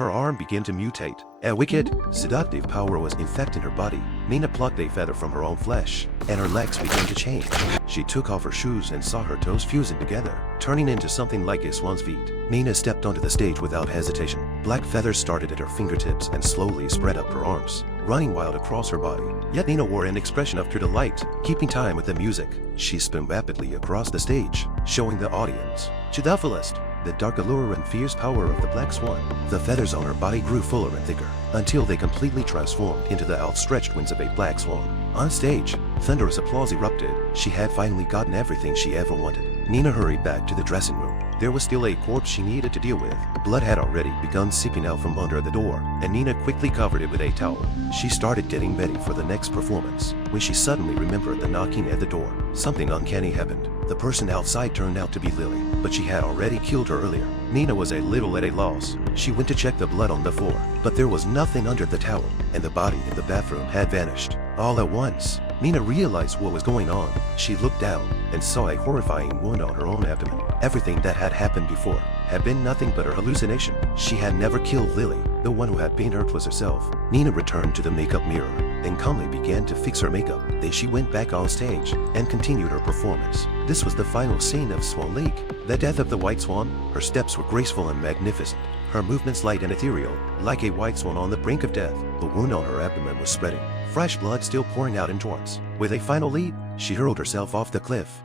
Her arm began to mutate. A wicked, seductive power was infecting her body. Nina plucked a feather from her own flesh, and her legs began to change. She took off her shoes and saw her toes fusing together, turning into something like a swan's feet. Nina stepped onto the stage without hesitation. Black feathers started at her fingertips and slowly spread up her arms, running wild across her body. Yet Nina wore an expression of pure delight, keeping time with the music. She spun rapidly across the stage, showing the audience, to the fullest, the dark allure and fierce power of the Black Swan. The feathers on her body grew fuller and thicker, until they completely transformed into the outstretched wings of a Black Swan. On stage, thunderous applause erupted. She had finally gotten everything she ever wanted. Nina hurried back to the dressing room. There was still a corpse she needed to deal with. Blood had already begun seeping out from under the door, and Nina quickly covered it with a towel. She started getting ready for the next performance, when she suddenly remembered the knocking at the door. Something uncanny happened. The person outside turned out to be Lily, but she had already killed her earlier. Nina was a little at a loss. She went to check the blood on the floor, but there was nothing under the towel, and the body in the bathroom had vanished. All at once, Nina realized what was going on. She looked down and saw a horrifying wound on her own abdomen. Everything that had happened before had been nothing but her hallucination. She had never killed Lily. The one who had been hurt was herself. Nina returned to the makeup mirror and calmly began to fix her makeup. Then she went back on stage and continued her performance. This was the final scene of Swan Lake, the death of the White Swan. Her steps were graceful and magnificent, her movements light and ethereal, like a white swan on the brink of death. The wound on her abdomen was spreading, fresh blood still pouring out in torrents. With a final leap, she hurled herself off the cliff.